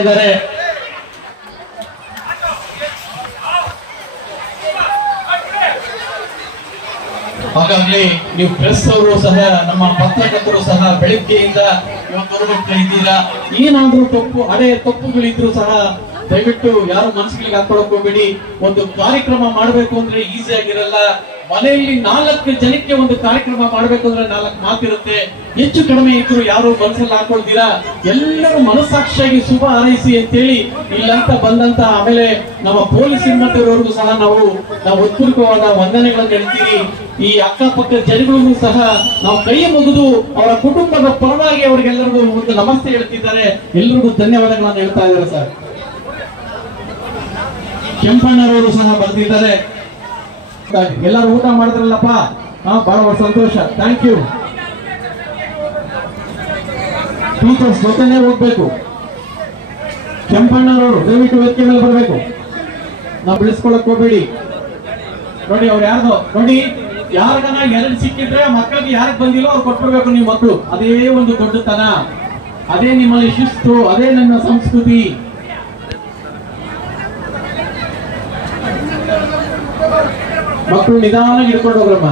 ಇದ್ದಾರೆ. ಹಾಗಾಗಿ ನೀವು ಪ್ರೆಸ್ ಅವರು ಸಹ ನಮ್ಮ ಪತ್ರಕರ್ತರು ಸಹ ಬೆಳಿಗ್ಗೆಯಿಂದ ಇವತ್ತವರೆಗೂ ಇದ್ದೀರಾ. ಏನಾದ್ರೂ ಹಳೆಯ ತಪ್ಪುಗಳಿದ್ರು ಸಹ ದಯವಿಟ್ಟು ಯಾರು ಮನಸ್ಸಿಗೆ ಹಾಕೊಳಕ್ ಹೋಗ್ಬೇಡಿ. ಒಂದು ಕಾರ್ಯಕ್ರಮ ಮಾಡಬೇಕು ಅಂದ್ರೆ ಈಸಿ ಆಗಿರಲ್ಲ. ಮನೆಯಲ್ಲಿ 4 ಜನಕ್ಕೆ ಒಂದು ಕಾರ್ಯಕ್ರಮ ಮಾಡಬೇಕು ಅಂದ್ರೆ 4 ಮಾತಿರುತ್ತೆ. ಹೆಚ್ಚು ಕಡಿಮೆ ಇದ್ರು ಯಾರು ಮನಸ್ಸಲ್ಲಿ ಹಾಕೊಳ್ತೀರಾ. ಎಲ್ಲರೂ ಮನಸ್ಸಾಕ್ಷಿಯಾಗಿ ಶುಭ ಹಾರೈಸಿ ಅಂತೇಳಿ ಇಲ್ಲಂತ ಬಂದಂತ ಆಮೇಲೆ ನಮ್ಮ ಪೊಲೀಸ್ ಇನ್ಮಂಟವ್ರಿಗೂ ಸಹ ನಾವು ಉತ್ಪೂರ್ವಕವಾದ ವಂದನೆಗಳನ್ನು ಹೇಳ್ತೀವಿ. ಈ ಅಕ್ಕಪಕ್ಕದ ಜನಗಳಿಗೂ ಸಹ ನಾವು ಕೈ ಮುಗಿದು ಅವರ ಕುಟುಂಬದ ಪರವಾಗಿ ಅವರಿಗೆಲ್ಲರಿಗೂ ಒಂದು ನಮಸ್ತೆ ಹೇಳ್ತಿದ್ದಾರೆ. ಎಲ್ಲರಿಗೂ ಧನ್ಯವಾದಗಳನ್ನು ಹೇಳ್ತಾ ಇದ್ದಾರೆ ಸರ್. ಕೆಂಪಣ್ಣರವರು ಸಹ ಬರ್ತಿದ್ದಾರೆ. ಎಲ್ಲರೂ ಊಟ ಮಾಡಿದ್ರಲ್ಲಪ್ಪ, ಬಹಳ ಸಂತೋಷ. Thank you. ಟೀಚರ್ಸ್ ಜೊತೆನೆ ಹೋಗ್ಬೇಕು. ಕೆಂಪಣ್ಣರವರು ದಯವಿಟ್ಟು ವೇದಿಕೆ ಮೇಲೆ ಬರಬೇಕು. ನಾವು ಬಿಡಿಸ್ಕೊಳಕ್ ಹೋಗ್ಬೇಡಿ. ನೋಡಿ ಅವ್ರು ಯಾರ್ದು ನೋಡಿ, ಯಾರಿಗನ 2 ಸಿಕ್ಕಿದ್ರೆ ಮಕ್ಕಳಿಗೆ ಯಾರಿಗೆ ಬಂದಿಲ್ಲೋ ಅವ್ರು ಕೊಟ್ಬಿಡ್ಬೇಕು. ನೀವು ಮಕ್ಕಳು ಅದೇ ಒಂದು ದೊಡ್ಡತನ, ಅದೇ ನಿಮ್ಮಲ್ಲಿ ಶಿಸ್ತು, ಅದೇ ನನ್ನ ಸಂಸ್ಕೃತಿ. ಮಕ್ಕಳು ನಿಧಾನವಾಗಿ ಹಿಡ್ಕೊಂಡು ಹೋಗ್ರಮ್ಮ.